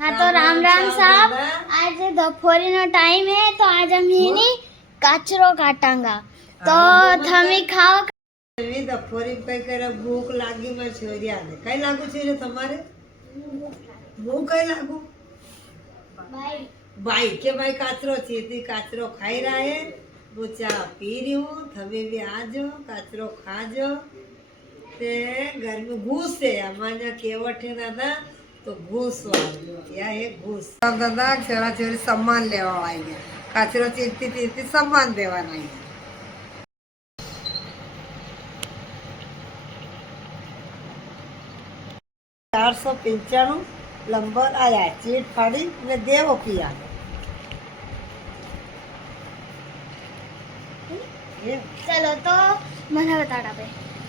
हाँ तो राम राम साहब, आज दोपहरी नो टाइम है तो आज हम ही काचरो काटांगा तो थमी खाओ। दोपहरी कई करे भूख लागी में छोरिया ने कई लागू छे तुम्हारे भूख कई लागू भाई के भाई काचरो छे काचरो खाई रहा है वो चा पी रही हूँ थमे भी आजो काचरो खाजो ते घर में घूस है हमारे केवट है दादा तो घूस या है घूस दादा छोरा छोरी सम्मान लेवा आई है काचरो चीरती चीरती सम्मान देवा नहीं 495 नंबर आया है चीट फाड़ी ने देवो किया चलो तो मैंने बता रहा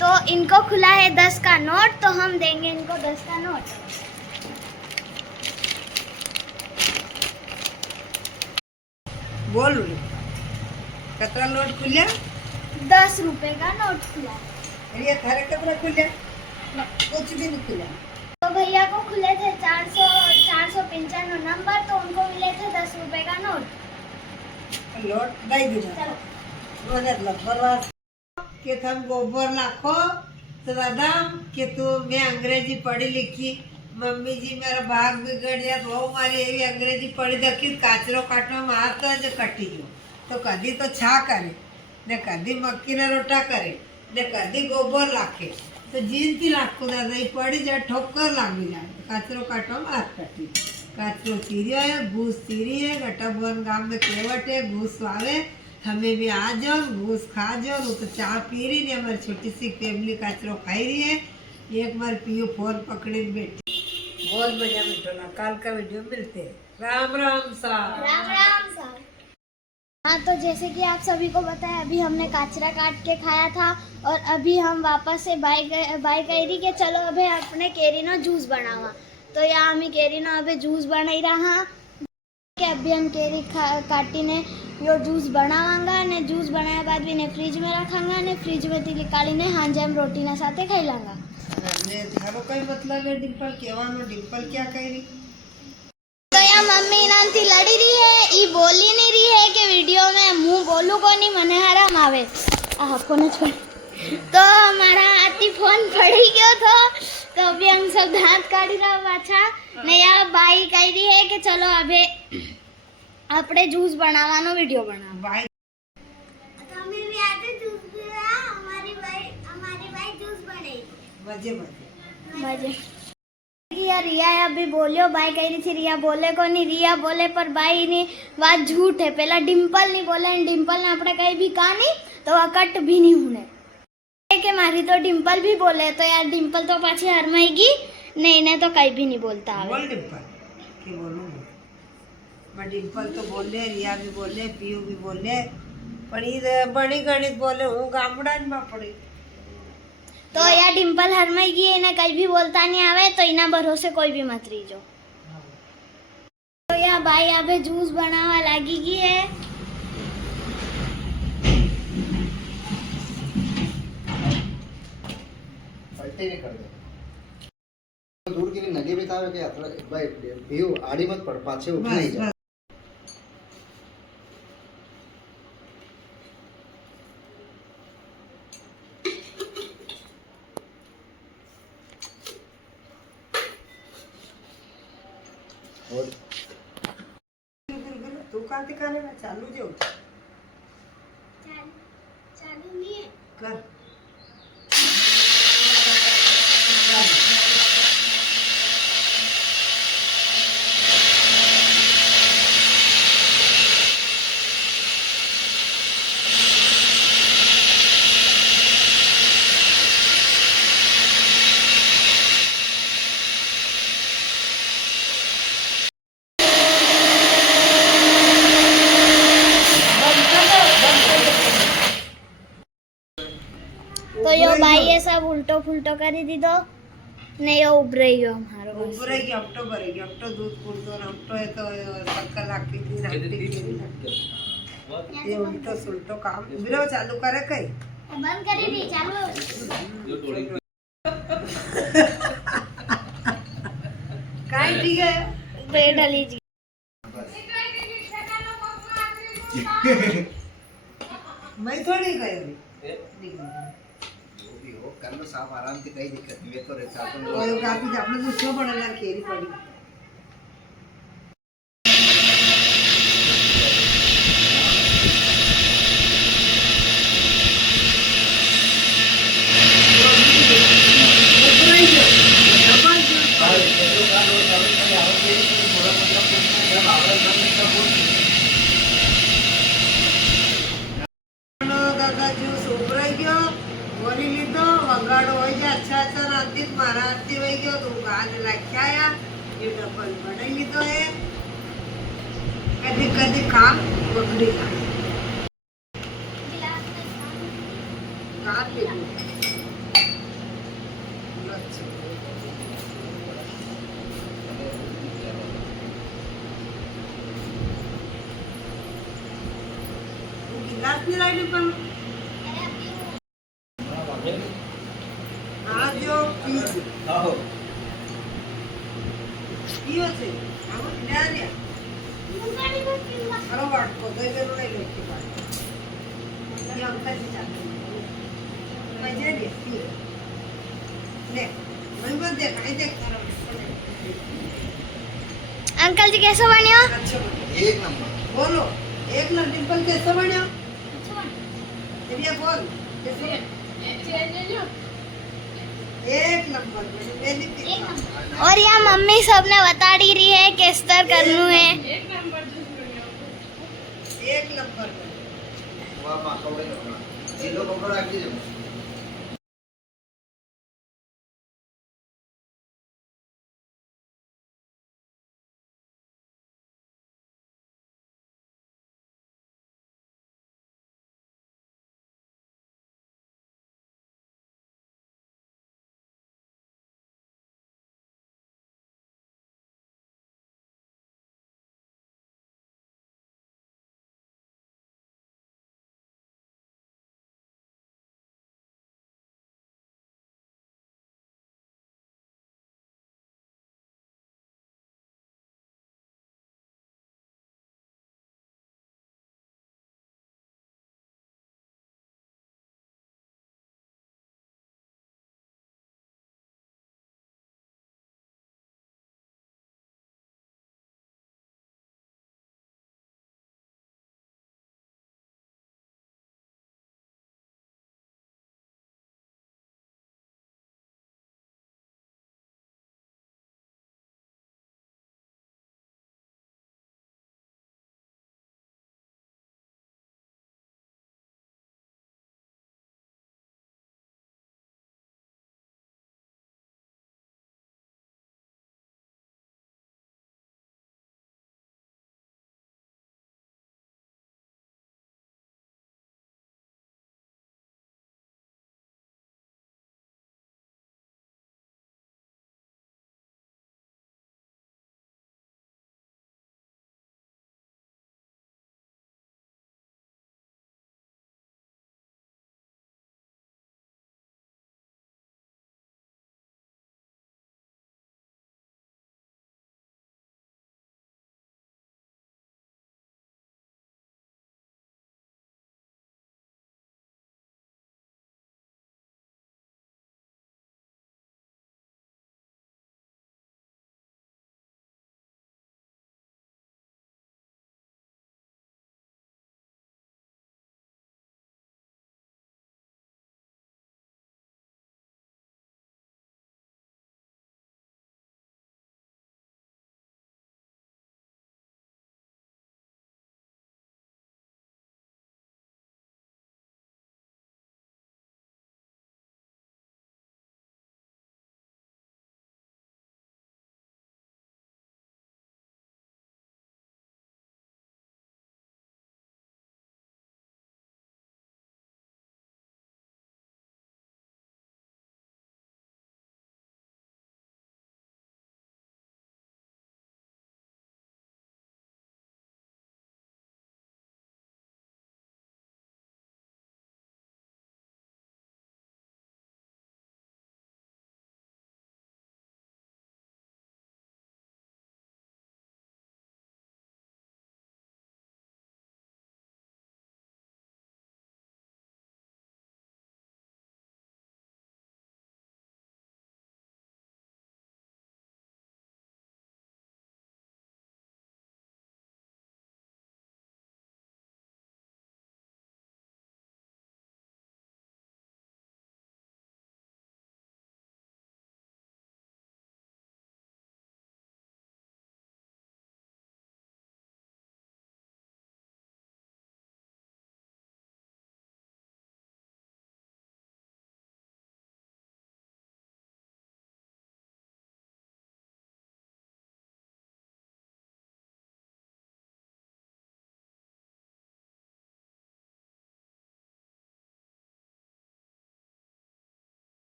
तो इनको खुला है 10 का नोट तो हम देंगे इनको 10 का नोट। बोल कतरा नोट खुलिया 10 रुपए का नोट खुला। ये थारे कतरा खुलिया कुछ भी नहीं खुला तो भैया को खुले थे 495 नंबर तो उनको मिले थे 10 रुपए का नोट। लोट दई दीना रोजे लबरवास के थम गोबर लाखो तो दादा के तू मैं अंग्रेजी पढ़ी लिखी मम्मी जी मेरा भाग बिगड़ गया वो मारी एवी अंग्रेजी पढ़ी देखी काचरो काटवा में हाथ जो कटी गयो तो कदी तो छा करे ने कदी मक्की ना रोटा करे ने कदी गोबर लाखे तो जीनती लाखो दादा ये पड़ी जाए ठोकर लागी जाए काचरो काटवा में हाथ कटी काचरो चीरियो है घूस चीरी है गटाभवन गांव में केवट है घूस वावे हमें भी आ जाओ घूस खा जाओ वो तो चाय पी रही ने हमारी छोटी सी फैमिली काचरो खाई रही है एक बार पियो फोन पकड़े बैठी बहुत बढ़िया मिठोला काल का वीडियो मिलते हैं राम राम साहब राम राम साहब। हाँ तो जैसे कि आप सभी को पता है अभी हमने काचरा काट के खाया था और अभी हम वापस से बाई करी के चलो अभी अपने केरी नो जूस बनावा तो यहाँ हमें केरी नो अभी जूस बनाई रहा कि अभी हम केरी काटी ने यो जूस बनावांगा ने जूस बनाया बाद भी ने फ्रिज में रखांगा ने फ्रिज में थी निकाली ने हांजे हम रोटी ना साथे खाई लांगा। ने थारो कोई मतलब है डिंपल केवानो डिंपल क्या कह रही तो यहाँ मम्मी नाम थी लड़ी रही है ई बोली नहीं रही है कि वीडियो में मुंह बोलू को नहीं मने हराम आवे आ फोन छोड़ तो हमारा आती फोन पड़ी गयो तो अभी हम सब दांत काढ़ी रहा पाछा ने यहाँ बाई कह रही है कि चलो अबे આપણે જ્યુસ બનાવવાનો વિડિયો બનાવો भाई તમીર भी आते जूस पीवा हमारी भाई जूस बने मजे मजे मजे कि यार रिया अभी बोलियो भाई कह रही थी रिया बोले को नहीं रिया बोले पर भाई ने बात झूठ है पहला डिंपल नहीं बोले डिंपल ने આપણે कहीं भी कहा नहीं तो अकट भी नहीं होने के मारी तो डिंपल भी बोले तो यार डिंपल तो पाछी हरमाएगी नहीं ने तो कहीं भी नहीं बोलता बोल डिंपल की बोलूं मैं डिंपल तो बोले रिया भी बोले पीयू भी बोले पण ई बड़ी गणित बोले हूँ गामड़ा में पड़ी तो यार डिंपल हरमाएगी इन्हें कहीं भी बोलता नहीं आवे तो इना भरोसे कोई भी मत रही जो तो यार भाई अबे जूस बनावा लागी की है पलटे नहीं कर दे दूर की नदी भी था कि भाई व्यू आड़ी मत पड़ पाछे उठ नहीं जा और तू कहाँ दिखाने में चालू जो चालू नहीं है कर तो यो भाई ये सब उल्टो फुलटो करी दी दो ने यो उभराई गयो हमारो ऊपर है अक्टूबर है अक्टूबर दूध पूरतो न अक्टो है तो शक्कर लाखी थी नाखती ये उल्टो सुल्टो काम बिरो चालू करे कई बंद करी दी चालू काय ठीक है प्लेट लीजिए। मैं थोड़ी गई अभी जो भी हो कर लो साफ आराम से, कहीं दिक्कत नहीं है। तो रहता अपन कोई काफी આપણે दूसरो पड़ेला केरी पड़ी દાદા જ્યુસ ઉભરાઈ ગયો, બોલી લીધો, વગાડો હોય છે અચ્છા અચ્છા રાંધી મારા હાથથી વહી ગયો તો હું ગાને નાખ્યા આયા એ ડબલ બનાવી લીધો હે કદી કદી કામ બગડી જાય કામ લીધું गिलास पिलाવી પણ આ જો પીઓ છે આવો ન્યા ખરો વાટકો દઈ દેલો લઈ લે કે પાડ ये अंकल जी चाहते हैं मजे देखती है ले मैं बस देखाई देख अंकल जी कैसे बनियो? अच्छा एक नंबर। बोलो एक ना डिंपल कैसे बनियो ये बोल कैसे एक नंबर बनी मेरी और यहाँ मम्मी सबने बता रही है किस तरह करनू है। एक नंबर बनी वाह माँ कपड़े ये लोग कपड़ा रख दीजिए।